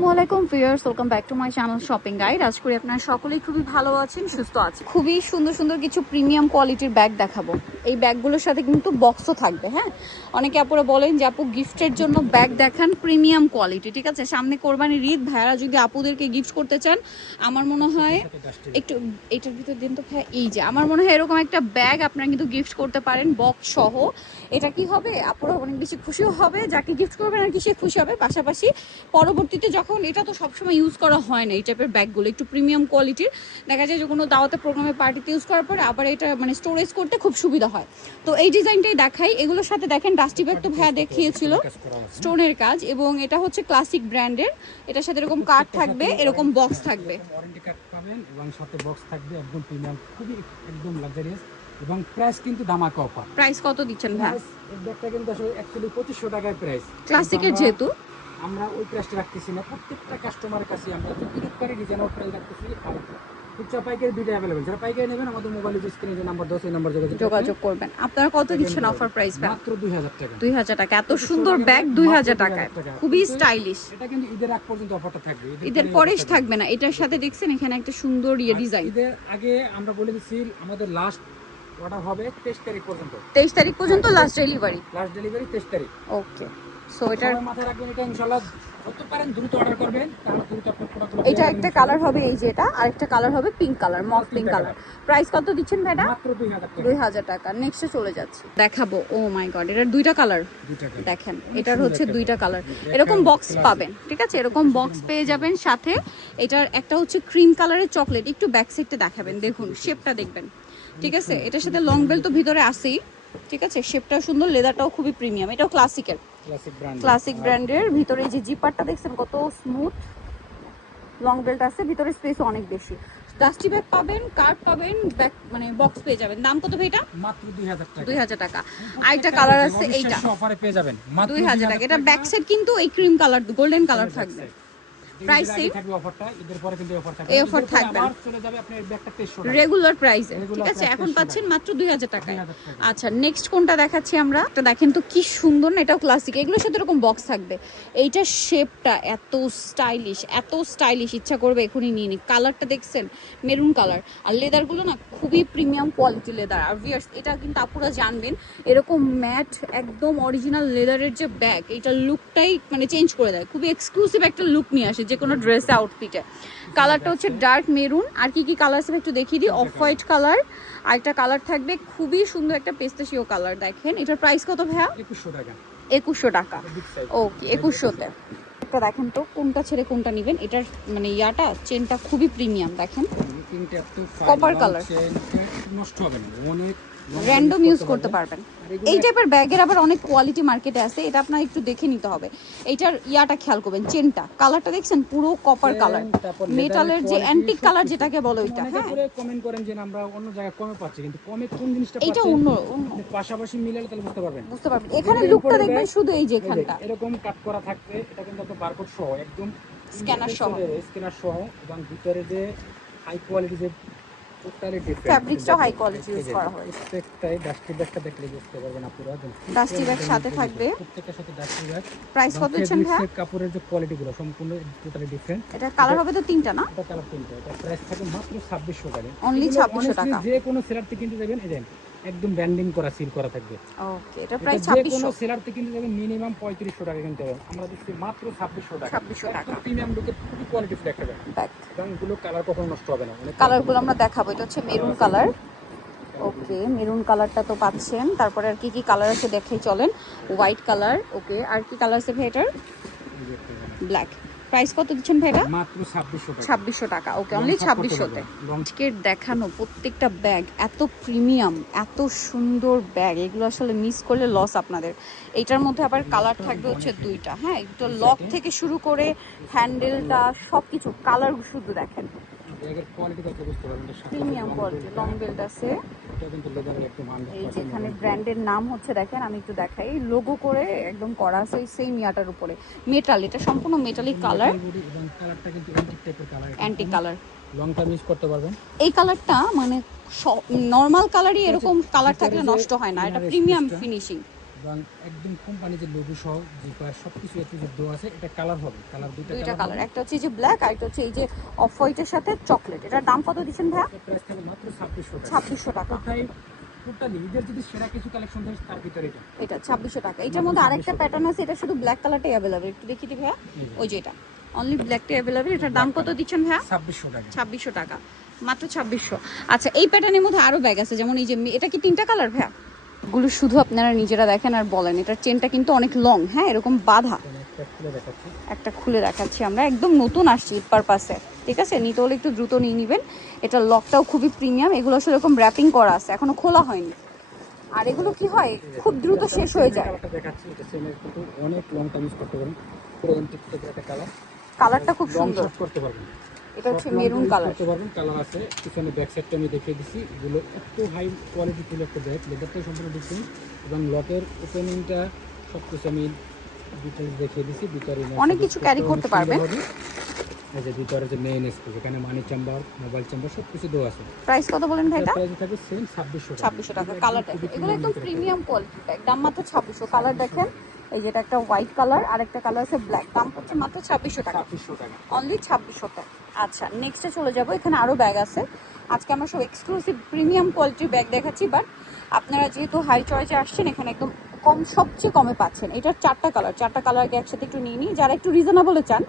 আসসালামু আলাইকুম viewers, welcome back to my channel shopping guide. আজ করি আপনারা সকলেই খুবই ভালো আছেন, সুস্থ আছেন। খুবই সুন্দর সুন্দর কিছু প্রিমিয়াম কোয়ালিটির ব্যাগ দেখাবো। এই ব্যাগগুলোর সাথে কিন্তু বক্সও থাকবে। হ্যাঁ, অনেকে আপুরা বলেন যে আপু গিফটের জন্য ব্যাগ দেখান প্রিমিয়াম কোয়ালিটি। ঠিক আছে, সামনে কোরবানির ঈদ, ভাইয়ারা যদি আপুদেরকে গিফট করতে চান, আমার মনে হয় একটু এটার ভিতর দিন তো ভাইয়া, এই যে আমার মনে হয় এরকম একটা ব্যাগ আপনারা কিন্তু গিফট করতে পারেন বক্স সহ। এটা কি হবে, আপুরা অনেক বেশি খুশিও হবে, যাকে গিফট করবেন আর কি সে খুশি হবে। পাশাপাশি পরবর্তীতে যখন এটা তো সবসময় ইউজ করা হয় না, এই টাইপের ব্যাগগুলো একটু প্রিমিয়াম কোয়ালিটির দেখা যায় যে কোনো দাওয়াতে প্রোগ্রামে পার্টিতে ইউজ করার পরে আবার এটা মানে স্টোরেজ করতে খুব সুবিধা হয়। তো এই ডিজাইনটাই দেখাই। এগুলোর সাথে দেখেন ডাস্টি ব্যাগ তো ভাইয়া দেখিয়েছিল, স্টোনের কাজ, এবং এটা হচ্ছে ক্লাসিক ব্র্যান্ডের। এটার সাথে এরকম কার্ড থাকবে, এরকম বক্স থাকবে, ওয়ারেন্টি কার্ড পাবেন এবং সাথে বক্স থাকবে, একদম প্রিমিয়াম, খুবই একদম লাক্সারিয়াস। এবং প্রাইস কিন্তু ধামাকা অফার। প্রাইস কত দিচ্ছেন ভাই? এই ব্যাগটা কিন্তু আসলে অ্যাকচুয়ালি 2500 টাকায় প্রাইস, ক্লাসিকের যেহেতু আমরা ওই প্রাইসটা রাখতেছি না। প্রত্যেকটা কাস্টমারের কাছে আমরা যতটুকু পারি রিজনেবল প্রাইস রাখতেছি। আর খুচরা পাইকারি দুইটা অ্যাভেলেবল। যারা পাইকারি নেবেন আমাদের মোবাইলে যে স্ক্রিনে যে নাম্বার 10 এই নাম্বার যোগাযোগ করবেন। আপনারা কত দিচ্ছেন অফার প্রাইস? মাত্র 2000 টাকা। 2000 টাকা, এত সুন্দর ব্যাগ 2000 টাকায়, খুবই স্টাইলিশ। এটা কিন্তু ঈদের আগ পর্যন্ত অফারটা থাকবে, ঈদের পরে থাকবে না। এটার সাথে দেখছেন এখানে একটা সুন্দর ডিজাইন। ঈদের আগে আমরা বলে দিচ্ছি আমাদের লাস্ট অর্ডার হবে 23 তারিখ পর্যন্ত। 23 তারিখ পর্যন্ত লাস্ট ডেলিভারি। লাস্ট ডেলিভারি 23 তারিখ। ওকে, সো এটার মাথায় রাখবেন, এটা ইনশাআল্লাহ যত পারেন দ্রুত অর্ডার করবেন, তাহলে দ্রুত আপনার প্রোডাক্টগুলো। এটা একটা কালার হবে এই যে এটা, আরেকটা কালার হবে পিঙ্ক কালার, মফ পিঙ্ক কালার। প্রাইস কত দিচ্ছেন ভাইটা? মাত্র 2000 টাকা। 2000 টাকা। নেক্সটে চলে যাচ্ছে, দেখাবো। ও মাই গড, এটার দুইটা কালার দেখেন। এটার হচ্ছে দুইটা কালার, এরকম বক্স পাবেন। ঠিক আছে, এরকম বক্স পেয়ে যাবেন সাথে। এটার একটা হচ্ছে ক্রিম কালারের চকলেট, একটু ব্যাক সাইডটা দেখাবেন, দেখুন শেপটা দেখবেন। ঠিক আছে, এটার সাথে লং বেল্ট তো ভিতরে আসেই। ঠিক আছে, শেপটাও সুন্দর, লেদারটাও খুবই প্রিমিয়াম। এটাও ক্লাসিক ব্র্যান্ডের। ভিতরে এই যে জিপারটা দেখছেন কত স্মুথ, লং বেল্ট আছে, ভিতরে স্পেস অনেক বেশি। ডাস্টি ব্যাগ পাবেন, কার্ড পাবেন, ব্যাগ মানে বক্স পেয়ে যাবেন। দাম কত ভাই এটা? মাত্র 2000 টাকা। 2000 টাকা। আরেকটা কালার আছে এইটা, অফারে পেয়ে যাবেন মাত্র 2000 টাকা। এটা ব্যাক সাইড কিন্তু এই ক্রিম কালার, গোল্ডেন কালার থাকবে। প্রাইস সেম থাকবে অফারটা, ঈদের পরে কিন্তু অফার থাকবে। এই অফার থাকবে, আবার চলে যাবে আপনার ব্যাগটা 2300 টাকা রেগুলার প্রাইসে। ঠিক আছে, এখন পাচ্ছেন মাত্র 2000 টাকায়। আচ্ছা, নেক্সট কোনটা দেখাচ্ছি আমরা, এটা দেখেন তো কি সুন্দর না, এটাও ক্লাসিক। এগুলোর সাথে এরকম বক্স থাকবে। এইটার শেপটা এত স্টাইলিশ, ইচ্ছা করবে এখনই নিয়ে নি। কালারটা দেখছেন, মেরুন কালার। আর লেদারগুলো না খুবই প্রিমিয়াম কোয়ালিটি লেদার। আর ভিউয়ার্স, এটা কিন্তু আপুরা জানবেন, এরকম ম্যাট একদম অরিজিনাল লেদারের যে ব্যাগ, এইটার লুকটাই মানে চেঞ্জ করে দেয়, খুবই এক্সক্লুসিভ একটা লুক নিয়ে আসে যে কোনো ড্রেসে, আউটফিটে। কালারটা হচ্ছে ডার্ক মেরুন। আর কি কি কালার আছে একটু দেখিয়ে দিই। অফ হোয়াইট কালার, আর একটা কালার থাকবে খুবই সুন্দর একটা পেস্তাশিও কালার। দেখেন এটার প্রাইস কত ভাইয়া? 2100 টাকা। 2100 টাকা। ওকে, 2100-তে। একটা দেখেন তো কোনটা ছেড়ে কোনটা নেবেন। এটার মানে ইয়াটা, চেনটা খুবই প্রিমিয়াম। দেখেন কপার কালার, নষ্ট হবে না, অনেক র্যান্ডম ইউজ করতে পারবেন। এই টাইপের ব্যাগের আবার অনেক কোয়ালিটি মার্কেটে আছে, এটা আপনার একটু দেখে নিতে হবে। এইটার ইয়াটা খেয়াল করবেন, চেনটা, কালারটা দেখছেন পুরো কপার কালার, মেটালের যে অ্যান্টিক কালার যেটাকে বলে ওইটা। হ্যাঁ, কমেন্ট করেন যে আমরা অন্য জায়গায় কমে পাচ্ছি, কিন্তু কমে কোন জিনিসটা পাচ্ছি এটা অন্য পাশাপাশি মিলালে তাহলে বুঝতে পারবেন। এখানে লুকটা দেখবেন শুধু এই যে এখানটা এরকম কাট করা থাকবে। এটা কিন্তু একটা বারকোড সহ, একদম স্ক্যানার সহ, এবং ভিতরে যে হাই কোয়ালিটি যে ফ্যাব্রিক্সটাও হাই কোয়ালিটি ইউজ করা হয়। প্রত্যেকটাই ডাস্টি ব্যাগটা দেখলে বুঝতে পারবেন আপনারা। ডাস্টি ব্যাগ সাথে থাকবে, প্রত্যেকটার সাথে ডাস্টি ব্যাগ। প্রাইস কত দিচ্ছেন ভাই? কাপড়ের যে কোয়ালিটি গুলো সম্পূর্ণ টোটালি ডিফারেন্ট। এটা কালার হবে তো তিনটা না? এটা কালার তিনটা। এটা প্রাইস থাকে মাত্র 2600 টাকা। অনলি 2600 টাকা। যে কোনো সেলার থেকে কিনতে যাবেন, এই দেন একদম ব্র্যান্ডিং করা, সিল করা থাকবে। ওকে, এটা প্রাইস 2600। যে কোনো সেলার থেকে কিনতে যাবেন মিনিমাম 3500 টাকা কিনতে হবে। আমরা দিচ্ছি মাত্র 2600 টাকা। 2600 টাকা। প্রিমিয়াম লুকের খুবই কোয়ালিটিফুল একটা ব্যাগ। এবং গুলো কালার কখনো নষ্ট হবে না। কালারগুলো আমরা দেখাবো। এটা হচ্ছে মেরুন কালার। ওকে, মেরুন কালারটা তো পাচ্ছেন। তারপরে আর কি কি কালার আছে দেখাই চলেন। White colour. ওকে, আর কি কালার আছে ভাই এটার? ব্ল্যাক। প্রাইস কত দিচ্ছেন ভাই এটা? মাত্র 2600 টাকা। 2600 টাকা। ওকে, অনলি 2600-তে। আজকের দেখানো প্রত্যেকটা ব্যাগ এত প্রিমিয়াম, এত সুন্দর ব্যাগ, এগুলো আসলে মিস করলে লস আপনাদের। এইটার মধ্যে আবার কালার থাকবে হচ্ছে দুইটা। হ্যাঁ, একটু লক থেকে শুরু করে হ্যান্ডেলটা সবকিছু কালার শুধু দেখেন, ব্যাগের কোয়ালিটি কত বুঝতে পারবেন। Premium quality. লং বেল্ট আছে, এটা কিন্তু লেদারের একদম 100%। এই যেখানে ব্র্যান্ডের নাম হচ্ছে দেখেন, আমি একটু দেখাই, লোগো করে একদম করা আছে সেম ইয়াটার উপরে। মেটাল, এটা সম্পূর্ণ মেটালিক কালার, এবং কালারটা কিন্তু অ্যান্টিক টাইপের colour. Antique colour, long time use করতে পারবেন। এই কালারটা মানে নরমাল কালারই এরকম কালার থাকলে নষ্ট হয় না, এটা প্রিমিয়াম ফিনিশিং। এবং একদম কোম্পানি যে লোগো সহ জিপার সবকিছু একটু যে দেওয়া আছে, এটা কালার হবে, কালার দুইটা দুইটা কালার, একটা হচ্ছে এই যে ব্ল্যাক আর একটা হচ্ছে এই যে অফ হোয়াইটের সাথে চকলেট। এটার দাম কত দিচ্ছেন ভাইয়া? প্রাইস থাকবে মাত্র 2600 টাকা। 2600 টাকা। টোটালি ঈদের যদি সেরা কিছু কালেকশন থাকে তার ভিতরে এটা 2600 টাকা। এটার মধ্যে আরেকটা প্যাটার্ন আছে, এটা শুধু ব্ল্যাক কালারটাই अवेलेबल, একটু দেখিয়ে দিই ভাইয়া। ওই যে এটা অনলি ব্ল্যাকটাই अवेलेबल। এটার দাম কত দিচ্ছেন ভাইয়া? 2600 টাকা। 2600 টাকা, মাত্র 2600। আচ্ছা, এই প্যাটার্নের মধ্যে আরো ব্যাগ আছে, যেমন এই যে এটা কি 3টা কালার ভাইয়া? গুলো শুধু আপনারা নিজেরা দেখেন আর বলেন। এটার চেনটা কিন্তু অনেক লং, হ্যাঁ, এরকম বাঁধা। একটা খুলে দেখাচ্ছি আমরা, একদম নতুন আসছে ঈদ পারপাসে, ঠিক আছে? নিতে হলে একটু দ্রুত নিয়ে নেবেন। এটা লকটাও খুবই প্রিমিয়াম, এগুলো আসলে এরকম র্যাপিং করা আছে, এখনো খোলা হয়নি। আর এগুলো কি হয়, খুব দ্রুত শেষ হয়ে যায়। দেখাচ্ছি, এটা সেমের কিন্তু অনেক লং টাইম ইউজ করতে পারেন, পুরো এন্টিক টাইপের একটা কালার। কালারটা খুব লং সুন্দর, শর্ট করতে পারবেন। এটা হচ্ছে মেরুন কালার। করতে পারবেন, কালার আছে। পিছনে ব্যাক সাইডটা আমি দেখিয়ে দিচ্ছি, এগুলো একটু হাই কোয়ালিটি ফুল একটা ব্যাগ, লেদারটাই সম্পূর্ণ ডিফারেন্ট এবং লকের ওপেনিংটা সবকিছু আমি ডিটেইলস দেখিয়ে দিচ্ছি। ভিতরে অনেক কিছু ক্যারি করতে পারবেন। এই যে ভিতরে যে মেইন স্পেস, এখানে মানি চেম্বার, মোবাইল চেম্বার সবকিছু দেওয়া আছে। প্রাইস কত বলেন ভাই এটা? প্রাইস থাকবে সেম 2600 টাকা। 2600 টাকা। কালারটা এগুলো একদম প্রিমিয়াম কোয়ালিটি ব্যাগ, দাম মাত্র 2600। কালার দেখেন, এই যেটা একটা হোয়াইট কালার আর একটা কালার আছে ব্ল্যাক, দাম হচ্ছে মাত্র 2600 টাকা। 2600 টাকা, অনলি 2600 টাকা। আচ্ছা, নেক্সটে চলে যাব। এখানে আরো ব্যাগ আছে। আজকে আমরা সব এক্সক্লুসিভ প্রিমিয়াম কোয়ালিটির ব্যাগ দেখাচ্ছি, বাট আপনারা যেহেতু হাই চয়েসে আসছেন, এখানে একদম কম, সবচেয়ে কমে পাচ্ছেন। এটার 4টা কালার, 4টা কালার আগে একসাথে একটু নিয়ে নিই। যারা একটু রিজনেবলে চান,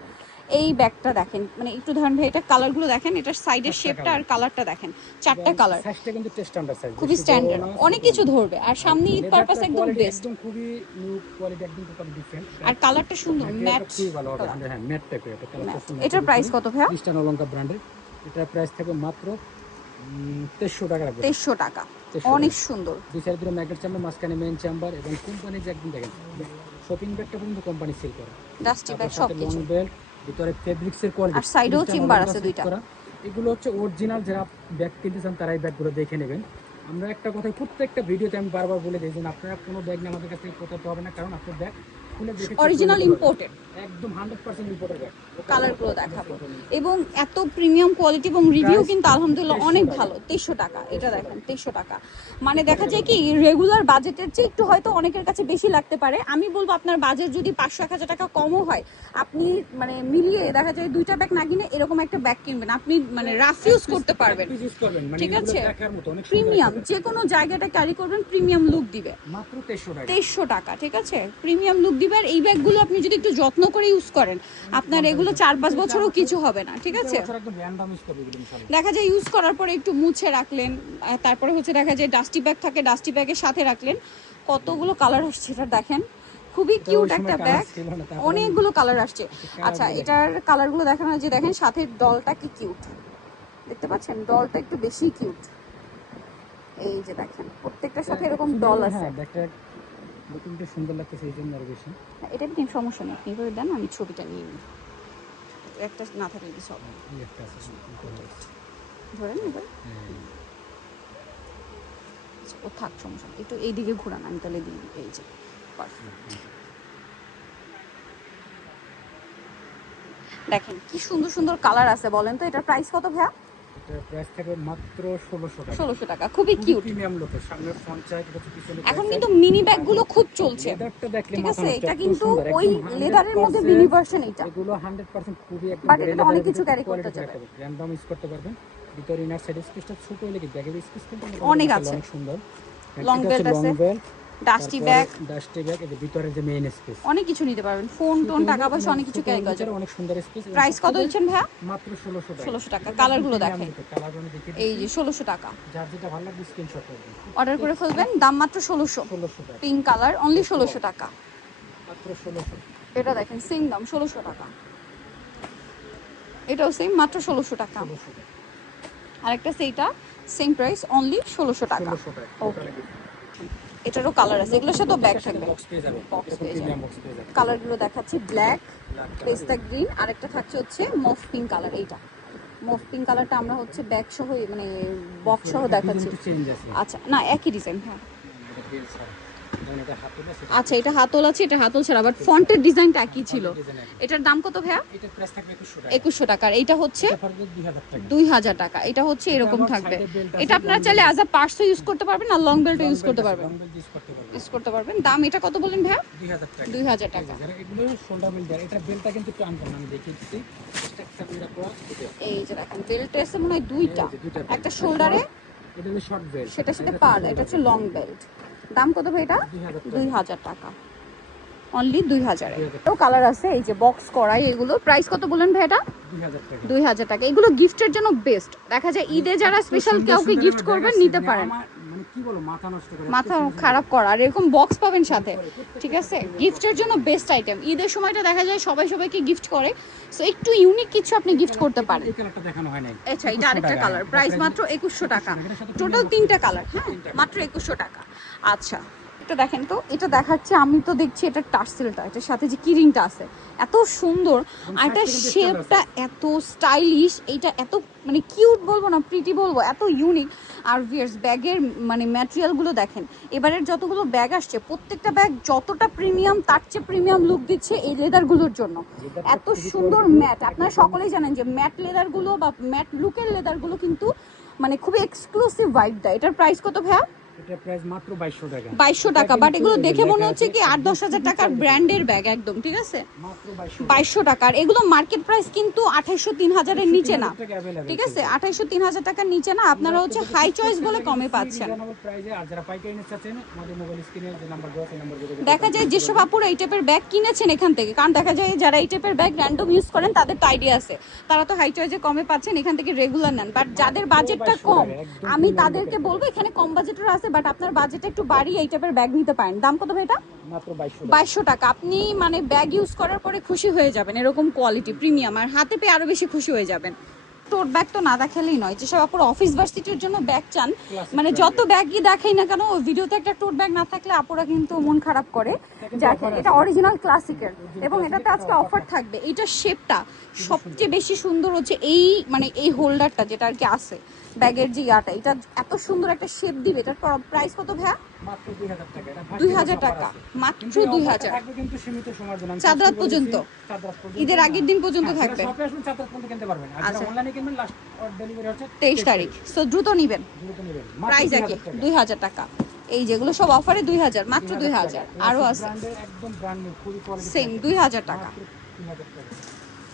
এই ব্যাগটা দেখেন, মানে একটু ধরেন ভাই, এটা কালারগুলো দেখেন, এটার সাইডের শেপটা আর কালারটা দেখেন, 4টা কালার, সাইজটা কিন্তু স্ট্যান্ডার্ড সাইজ, খুবই স্ট্যান্ডার্ড, অনেক কিছু ধরবে। আর সামনে ঈদ পারপাস একদম বেস্ট, একদম খুবই নিউ কোয়ালিটি, একদম টোটালি ডিফারেন্ট। আর কালারটা সুন্দর, ম্যাট। খুবই ভালো হবে, হ্যাঁ ম্যাট টাইপের এটা কালারটা সুন্দর। এটার প্রাইস কত ভাইয়া? ক্রিস্টান অলঙ্কার ব্র্যান্ডের, এটার প্রাইস থাকবে মাত্র 2300 টাকা রাখবে। 2300 টাকা, অনেক সুন্দর। দুই সাইড দুটো ম্যাগনেট চেম্বার, মাঝখানে মেইন চেম্বার এবং কোম্পানি যে একদম দেখেন শপিং ব্যাগটা পর্যন্ত কোম্পানি সেল করে। ডাস্টি ব্যাগ সব কিছু, লং বেল্ট, ভিতরে ফেব্রিক্সের কোয়ালিটি, আর সাইডেও চেম্বার আছে দুইটা। এগুলো হচ্ছে অরিজিনাল, যারা ব্যাগ কিনতে চান তারা এই ব্যাগগুলো দেখে নেবেন। আমরা একটা কথাই প্রত্যেকটা ভিডিওতে আমি বারবার বলে দিই যে আপনারা কোনো ব্যাগ নিয়ে আমাদের কাছ থেকে কোথাও হবে না, কারণ আপনার ব্যাগ খুলে দেখে অরিজিনাল ইম্পোর্টেড, একদম 100% ইম্পোর্টেড ব্যাগ। কালারগুলো দেখাবো, এবং এত প্রিমিয়াম কোয়ালিটি এবং রিভিউ কিন্তু আলহামদুলিল্লাহ অনেক ভালো। 2300 টাকা, এটা দেখেন 2300 টাকা। মানে দেখা যায় কি, রেগুলার বাজেটের চেয়ে একটু হয়তো অনেকের কাছে বেশি লাগতে পারে। আমি বলবো আপনার বাজেট যদি 500-1000 টাকা কমও হয়, আপনি মানে মিলিয়ে দেখা যায় 2টা ব্যাগ না কিনে এরকম একটা ব্যাগ কিনবেন, আপনি মানে রাফ ইউজ করতে পারবেন, ঠিক আছে? প্রিমিয়াম, যে কোনো জায়গাটা ক্যারি করবেন, প্রিমিয়াম লুক দিবে। মাত্র 2300 টাকা, 2300 টাকা, ঠিক আছে? প্রিমিয়াম লুক দিবে। আর এই ব্যাগগুলো আপনি যদি একটু যত্ন করে ইউজ করেন, আপনার এগুলো 4-5 বছরও কিছু হবে না, ঠিক আছে? দেখা যায় ইউজ করার পরে একটু মুছে রাখলেন, তারপরে হচ্ছে দেখা যায় ডাস্টি ব্যাগ থাকে, ডাস্টি ব্যাগের সাথে রাখলেন। কতগুলো কালার আসছে, এটা দেখেন, খুবই কিউট একটা ব্যাগ, অনেকগুলো কালার আসছে। আচ্ছা, এটার কালারগুলো দেখানো যে দেখেন, সাথে ডলটা কি কিউট, দেখতে পাচ্ছেন? ডলটা একটু বেশি কিউট। এই যে দেখেন, প্রত্যেকটার সাথে এরকম ডল আছে। লুকিংটা সুন্দর লাগতেছে, এই জন্য আর বেশি। এটা কি সমস্যা নেই, আপনি করে দেন, আমি ছবিটা নিয়ে নিই। একটা না থাকলে কিছু হবে না, এই একটা আছে ধরেন এবার। ও থাক, সমস্যা নেই। একটু এইদিকে ঘোরান, আমি তাহলে দিই। এই যে পারফেক্ট, দেখেন কি সুন্দর সুন্দর কালার আছে। বলেন তো এটার প্রাইস কত ভাইয়া? এটার প্রাইস থাকবে মাত্র 1600 টাকা। 1600 টাকা, খুবই কিউট, প্রিমিয়াম লুকের, সামনে ফ্রন্ট সাইড, এটা পিছনে। এখন কিন্তু মিনি ব্যাগগুলো খুব চলছে, লেদারটা দেখলে ঠিক আছে? মাথা নষ্ট, এটা এত কিন্তু সুন্দর, ওই একদম লেদারের মধ্যে 100% মিনি ভার্সন এটা, এগুলো 100% খুবই একদম বাট এটা অনেক কিছু ক্যারি করতে যাবে, র্যান্ডম ইউজ করতে পারবেন। ভিতর ইনার সাইড স্পেসটা ছোট হলে কি ব্যাগের স্পেস কিন্তু অনেক আছে, অনেক সুন্দর। লং বেল্ট আছে, ডাস্টি ব্যাগ, এর ভিতরে যে মেইন স্পেস, অনেক কিছু নিতে পারবেন, ফোন টোন, টাকা পয়সা অনেক কিছু ক্যারি করা যাবে। অনেক সুন্দর স্পেস। প্রাইস কত দিচ্ছেন ভাইয়া? মাত্র 1600 টাকা। 1600 টাকা। কালারগুলো দেখেন, কালারগুলো দেখে এই যে 1600 টাকা। যার যেটা ভালো লাগবে স্ক্রিনশট করবেন, অর্ডার করে ফেলবেন, দাম মাত্র 1600 টাকা। পিঙ্ক কালার, অনলি 1600 টাকা। মাত্র 1600। এটা দেখেন, সেম দাম 1600 টাকা। এটাও সেম, মাত্র 1600 টাকা। আরেকটা সেইটা সেম প্রাইস, অনলি 1600 টাকা। ওকে, এটারও কালার আছে, এগুলোর সাথে ব্যাগ থাকবে, বক্স পেয়ে যাবেন, বক্স পেয়ে যাবেন। বক্স পেয়ে যাবেন। কালারগুলো দেখাচ্ছি, ব্ল্যাক, পেস্তা গ্রিন, আরেকটা থাকছে হচ্ছে মফ পিঙ্ক কালার। এইটা মফ পিঙ্ক কালারটা আমরা হচ্ছে ব্যাগ সহ, মানে বক্স সহ দেখাচ্ছি। আচ্ছা, না একই ডিজাইন, হ্যাঁ। আচ্ছা, এটা হাতল আছে, এটা হাতল ছাড়া, বাট ফন্টের ডিজাইনটা একই ছিল। এটার দাম কত ভাইয়া? এটার প্রাইস থাকবে 2100 টাকা। আর এটা হচ্ছে 2000 টাকা। এটা হচ্ছে এরকম থাকবে। এটা আপনারা চাইলে অ্যাজ আ পার্সও ইউজ করতে পারবেন, আর লং বেল্টও ইউজ করতে পারবেন। ইউজ করতে পারবেন। দাম এটা কত বলেন ভাইয়া? 2000 টাকা। 2000 টাকা। যারা এগুলো শোল্ডার বেল্ট দেয়, এটা বেল্টটা কিন্তু একটু আনকমন, আমি দেখিয়ে দিচ্ছি। স্ট্রাকচার করে রাখা আছে। এই যে দেখেন বেল্ট এসে মনে হয় দুইটা, এই যে দুইটা একটা শোল্ডারে, এটা হলো শর্ট বেল্ট, সেটার সাথে পার্ল, এটা হচ্ছে লং বেল্ট। দাম কত ভাই এটা? 2000 টাকা। অনলি 2000 এ। তো কালার আছে, এই যে বক্স করাই এগুলো। প্রাইস কত বলেন ভাই এটা? 2000 টাকা। এগুলো গিফটের জন্য বেস্ট। দেখা যায় ঈদে যারা স্পেশাল কাউকে গিফট করবেন নিতে পারেন। মানে কি বলো, মাথা নষ্ট করে, মাথা খারাপ করা, আর এরকম বক্স পাবেন সাথে, ঠিক আছে? গিফটের জন্য বেস্ট আইটেম। ঈদের সময়টা দেখা যায় সবাই সবাইকে গিফট করে, সো একটু ইউনিক কিছু আপনি গিফট করতে পারেন। এই কালারটা দেখানো হয় নাই। আচ্ছা, এটা আরেকটা কালার, প্রাইস মাত্র 2100 টাকা। টোটাল 3টা কালার, হ্যাঁ, মাত্র 2100 টাকা। আচ্ছা, এটা দেখেন তো, এটা দেখাচ্ছে, আমি তো দেখছি এটা টার্সেলটা, এটার সাথে যে কিরিংটা আছে এত সুন্দর, আর এটা শেপটা এত স্টাইলিশ, এইটা এত মানে কিউট বলবো না, প্রিটি বলবো, এত ইউনিক। আর ভিয়ার্স ব্যাগের মানে ম্যাটেরিয়ালগুলো দেখেন, এবারের যতগুলো ব্যাগ আসছে প্রত্যেকটা ব্যাগ যতটা প্রিমিয়াম তার চেয়ে প্রিমিয়াম লুক দিচ্ছে এই লেদারগুলোর জন্য। এত সুন্দর ম্যাট, আপনারা সকলেই জানেন যে ম্যাট লেদারগুলো বা ম্যাট লুকের লেদারগুলো কিন্তু মানে খুবই এক্সক্লুসিভ ভাইব দেয়। এটার প্রাইস কত ভাইয়া? এটা প্রাইস মাত্র 2200 টাকা। 2200 টাকা, বাট এগুলো দেখে মনে হচ্ছে কি 8-10 হাজার টাকার ব্র্যান্ডের ব্যাগ একদম, ঠিক আছে? মাত্র 2200 টাকা। আর এগুলো মার্কেট প্রাইস কিন্তু 2800-3000 এর নিচে না, ঠিক আছে? 2800-3000 টাকার নিচে না। আপনারা হচ্ছে হাই চয়েস বলে কমে পাচ্ছেন। আর যারা পাইকারি নিতে চাচ্ছেন, আমাদের মোবাইল স্ক্রিনে যে নাম্বার দেওয়া আছে, নাম্বার যোগাযোগ দেখা যায় যেসব আপুরা এই টাইপের ব্যাগ কিনেছেন এখান থেকে, কারণ দেখা যায় যারা এই টাইপের ব্যাগ র্যান্ডম ইউজ করেন তাদের তো আইডিয়া আছে, তারা তো হাই চয়েসে কমে পাচ্ছেন, এখান থেকে রেগুলার নেন। বাট যাদের বাজেটটা কম, আমি তাদেরকে বলবো এখানে কম বাজেটের আছে, বাট আপনার বাজেট একটু বাড়িয়ে এই টাইপের ব্যাগ নিতে পারেন। দাম কত ভাই এটা? মাত্র 2200 টাকা। আপনি মানে ব্যাগ ইউজ করার পরে খুশি হয়ে যাবেন, এরকম কোয়ালিটি প্রিমিয়াম, আর হাতে পেয়ে আরো বেশি খুশি হয়ে যাবেন। টোট ব্যাগ তো না দেখালেই নয়, যেসব আপুরা অফিস ভার্সিটির জন্য ব্যাগ চান, মানে যত ব্যাগই দেখাই না কেন ওই ভিডিওতে একটা টোট ব্যাগ না থাকলে আপুরা কিন্তু মন খারাপ করে। দেখেন এটা অরিজিনাল ক্লাসিকের, এবং এটাতে আজকে অফার থাকবে। এইটার শেপটা সবচেয়ে বেশি সুন্দর হচ্ছে এই মানে এই হোল্ডারটা যেটা আর কি আছে ব্যাগের যে ইয়াটা, এটা এত সুন্দর একটা শেপ দিবে। এটার প্রাইস কত ভাইয়া? মাত্র 2000 টাকা। এটা 2000 টাকা, মাত্র 2000। থাকবে কিন্তু সীমিত সময়ের জন্য। চাঁদ রাত পর্যন্ত, ঈদের আগের দিন পর্যন্ত থাকবে। শপে আসলে চাঁদ রাত পর্যন্ত কিনতে পারবেন। আর যারা অনলাইনে কিনবেন, লাস্ট ডেলিভারি হচ্ছে 23 তারিখ। সো দ্রুত নিবেন। প্রাইস একই 2000 টাকা। এই যেগুলো সব অফারে 2000, মাত্র 2000। আরো আছে একদম ব্র্যান্ড নিউ, খুবই কোয়ালিটি, সেম 2000 টাকা। 2000 টাকা।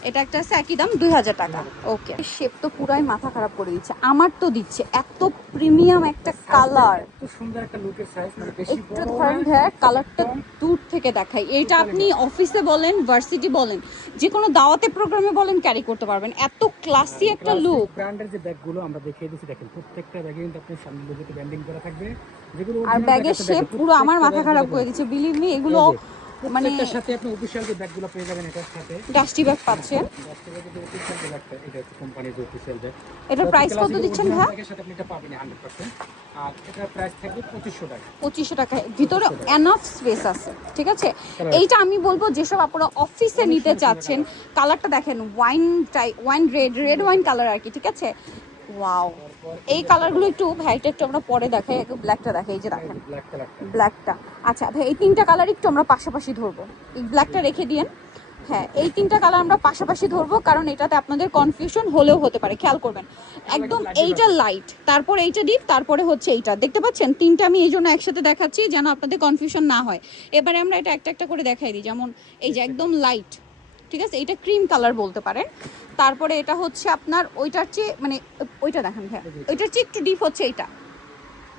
এটা একটা আছে একই দাম 2000 টাকা। ওকে, শেপ তো পুরাই মাথা খারাপ করে দিচ্ছে, আমার তো দিচ্ছে এত প্রিমিয়াম একটা কালার, এত সুন্দর একটা লুকের সাইজ, মানে বেশি একটু বড় ধরেন ভাইয়া কালারটা দূর থেকে দেখাই। এটা আপনি অফিসে বলেন, ভার্সিটি বলেন, যে কোনো দাওয়াতে প্রোগ্রামে বলেন ক্যারি করতে পারবেন, এত ক্লাসি একটা লুক। ব্র্যান্ডের যে ব্যাগগুলো আমরা দেখিয়ে দিচ্ছি, দেখেন প্রত্যেকটা ব্যাগে কিন্তু আপনার সামনে লোগোতে ব্র্যান্ডিং করা থাকবে, যেগুলো আর ব্যাগের শেপ পুরো আমার মাথা খারাপ করে দিচ্ছে, বিলিভ মি। এগুলো মানে এটার সাথে আপনি অফিশিয়াল যে ব্যাগগুলো পেয়ে যাবেন, এটার সাথে ডাস্টি ব্যাগ পাচ্ছেন। ডাস্টি ব্যাগের যে অফিশিয়াল যে ব্যাগটা, এটা হচ্ছে কোম্পানির যে অফিশিয়াল ব্যাগ। এটার প্রাইস কত দিচ্ছেন ভাই? এর সাথে আপনি এটা পাবেন 100%। আর এটার প্রাইস থাকবে 2500 টাকা। 2500 টাকা। ভিতরে এনাফ স্পেস আছে, ঠিক আছে? এইটা আমি বলবো যেসব আপনারা অফিসে নিতে চাচ্ছেন, কালারটা দেখেন wine wine red wine colour আর কি, ঠিক আছে? ওয়াও, এই কালারগুলো একটু ভাইটা একটু আমরা পরে দেখাই, একটু ব্ল্যাকটা দেখাই। এই যে দেখেন ব্ল্যাক কালারটা, ব্ল্যাকটা। আচ্ছা ভাই, এই 3টা কালার একটু আমরা পাশাপাশি ধরবো, এই ব্ল্যাকটা রেখে দিয়েন। হ্যাঁ, এই 3টা কালার আমরা পাশাপাশি ধরবো, কারণ এটাতে আপনাদের কনফিউশন হলেও হতে পারে, খেয়াল করবেন। একদম এইটা লাইট, তারপর এইটা ডিপ, তারপরে হচ্ছে এইটা, দেখতে পাচ্ছেন? 3টা আমি এই জন্য একসাথে দেখাচ্ছি যেন আপনাদের কনফিউশন না হয়। এবারে আমরা এটা একটা একটা করে দেখাই দিই। যেমন এই যে একদম লাইট, ঠিক আছে, এটা ক্রিম কালার বলতে পারেন। তারপরে এটা হচ্ছে আপনার ওইটার চেয়ে মানে ওইটা দেখেন ভাই, ওইটার চেয়ে একটু ডিপ হচ্ছে এইটা,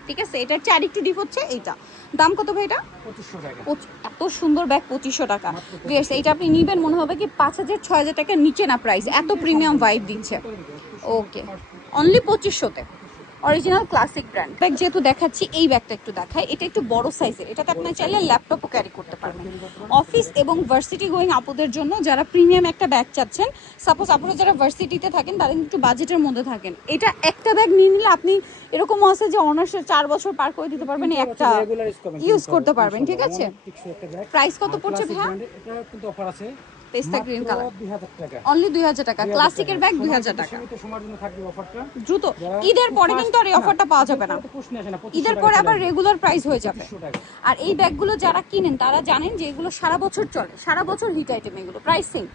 ঠিক আছে? এটার চেয়ে আরেকটু ডিপ হচ্ছে এইটা। দাম কত ভাই এটা? 2500 টাকা। এত সুন্দর ব্যাগ 2500 টাকা। বেশ, এইটা আপনি নিবেন মনে হবে কি 5000-6000 টাকার নিচে না প্রাইস, এত প্রিমিয়াম ভাইব দিচ্ছে। ওকে, অনলি 2500-তে অরিজিনাল ক্লাসিক ব্র্যান্ড ব্যাগ। যেহেতু দেখাচ্ছি এই ব্যাগটা একটু দেখাই। এটা একটু বড় সাইজের, এটাতে আপনি চাইলে ল্যাপটপও ক্যারি করতে পারবেন। অফিস এবং ভার্সিটি গোয়িং আপুদের জন্য যারা প্রিমিয়াম একটা ব্যাগ চাচ্ছেন, সাপোজ আপনারা যারা ভার্সিটিতে থাকেন তারা একটু বাজেটের মধ্যে থাকেন, এটা একটা ব্যাগ নিয়ে নিলে আপনি এরকম আছে যে অনার্সের 4 বছর পার করে দিতে পারবেন, একটা ইউজ করতে পারবেন, ঠিক আছে? প্রাইস কত পড়ছে ভাই? এটা কিন্তু অফার আছে, পেস্তা গ্রিন কালার, 2000 টাকা। অনলি 2000 টাকা। ক্লাসিকের ব্যাগ 2000 টাকা। সীমিত সময়ের জন্য থাকবে অফারটা। দ্রুত ঈদের পরে কিন্তু আর এই অফারটা পাওয়া যাবে না, ঈদের পরে আবার রেগুলার প্রাইস হয়ে যাবে। আর এই ব্যাগগুলো যারা কিনেন তারা জানেন যে এগুলো সারা বছর চলে, সারা বছর হিট আইটেম এগুলো। Price same.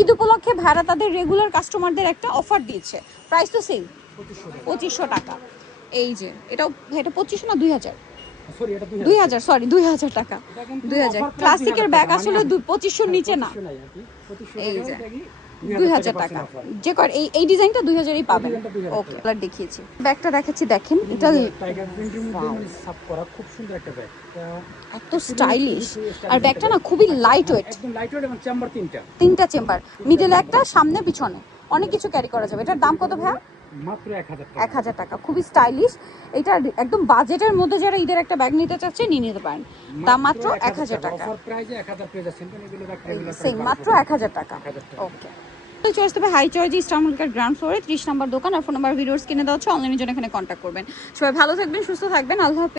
ঈদ উপলক্ষে ভাড়া তাদের রেগুলার কাস্টমারদের একটা অফার দিয়েছে, প্রাইস তো সেম 2500 টাকা। এই যে এটা 2500 না 2000? সরি এটা 2000, সরি 2000 টাকা। এটা কিন্তু 2000 offer price ক্লাসিকের 2000 ব্যাগ টাকা, আসলে মানে 2500 নিচে না। 2500 নাই আর কি, 2500 এই টাকার যে ব্যাগই 2000 টাকা যে কর এই ডিজাইনটা 2000 এই পাবেন। ডিজাইনটা 2000 ওকে, কালার দেখিয়েছি, ব্যাগটা দেখাচ্ছি দেখেন, এটা টাইগার প্রিন্টের মধ্যে মানে সাব করা খুব সুন্দর একটা ব্যাগ। এত স্টাইলিশ, আর ব্যাগটা না খুবই লাইট ওয়েট, একদম লাইট ওয়েট এবং চেম্বার তিনটা চেম্বার, মিডলে একটা, সামনে পিছনে, অনেক কিছু ক্যারি করা যাবে। এটার দাম কত ভাইয়া? মাত্র 1000 টাকা। 1000 টাকা, খুবই স্টাইলিশ। এটা একদম বাজেটের মধ্যে যারা ঈদের একটা ব্যাগ নিতে চাচ্ছে নিয়ে নিতে পারেন, দাম মাত্র 1000 টাকা। অফার প্রাইসে 1000 পেয়ে যাচ্ছেন, কারণ এগুলো ব্যাগ রেগুলার সেম মাত্র 1000 টাকা। 1000 টাকা। ওকে, চলে আসতে হবে হাই চয়েস ইস্টার্ন গ্রাউন্ড ফ্লোরে 30 নম্বর দোকান, আর ফোন নাম্বার ভিডিওস কিনে দেওয়া হচ্ছে, অনলাইনের জন্য এখানে কন্ট্যাক্ট করবেন। সবাই ভালো থাকবেন, সুস্থ থাকবেন, আল্লাহ হাফেজ।